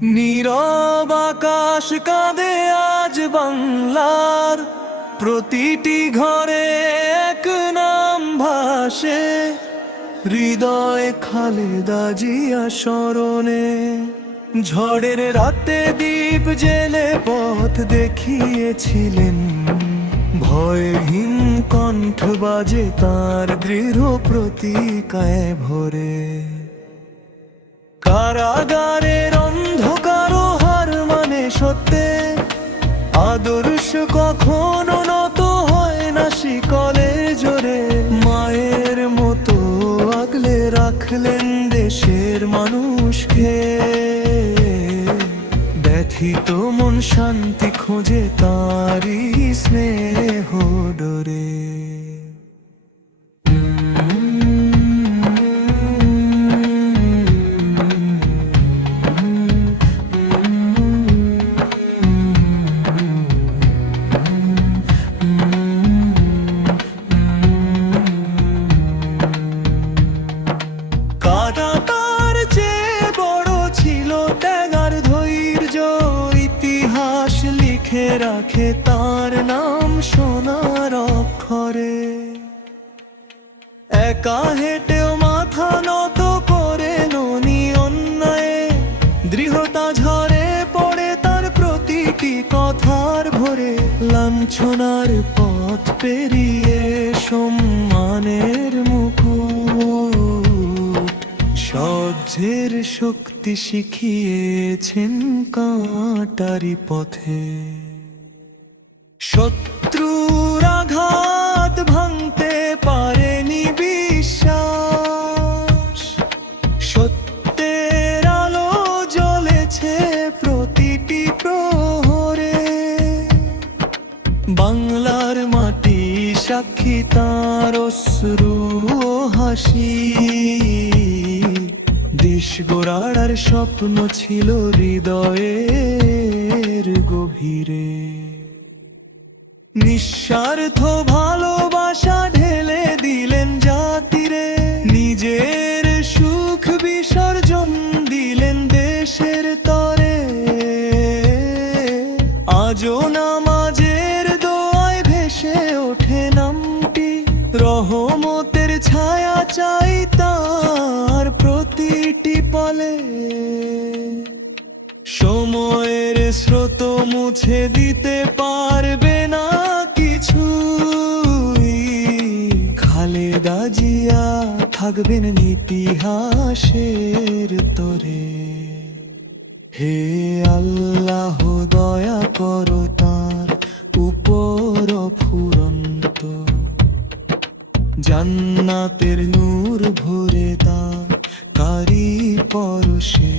নীরব আকাশ কাঁদে আজ বাংলার, প্রতিটি ঘরে এক নাম ভাসে, হৃদয়ে খালেদা জিয়া স্মরণে। ঝড়ের রাতে দ্বীপ জেলে পথ দেখিয়েছিলেন, ভয়হীন কণ্ঠ বাজে তার দৃঢ় প্রতিকায় ভরে। কারাগারের অন্ধকার হার মানে সত্যে, আদর্শ কখনো নত হয় না শিকলে জোরে। মায়ের মতো আগলে রাখলেন দেশের মানুষকে, ব্যথিত মন শান্তি খোঁজে তারই স্নেহ ডোরে। কাঁটাতার চেয়ে বড় ছিল ত্যাগার ধৈর্য, ইতিহাস লিখে রাখে তার নাম সোনার অক্ষরে। একা হেঁটেও মাথা নত করে ননি অন্যায়ে, দৃঢ়তা ঝরে পড়ে তার প্রতিটি কথার ভরে। লাঞ্ছনার পথ পেরিয়ে সম্মানের মুকুট, সহ্যের শক্তি শিখিয়েছেন কাঁটারি পথে। শত্রুর আঘাত ভাঙতে পারেনি বিশ্বাস, সত্যের আলো জ্বলেছে প্রতিটি প্রহরে। বাংলার মাটি সাক্ষী তার অশ্রু ও হাসি, দেশ গড়ার স্বপ্ন ছিল হৃদয়ের গভীরে। নিঃস্বার্থ ভালোবাসা ঢেলে দিলেন জাতিরে, নিজের সুখ বিসর্জন দিলেন দেশের তরে। আজও নামাজের দোয়ায় ভেসে ওঠে নামটি, রহমতের ছায়া চাই তার প্রতিটি পলে। সময়ের স্রোত মুছে দিতে পারবে না কিছুই, খালেদা জিয়া থাকবেন ইতিহাসের তরে। হে আল্লাহ দয়া করো তার উপর ফুরন্ত, জান্নাতের নূর ভরে দাও কারি পরশে।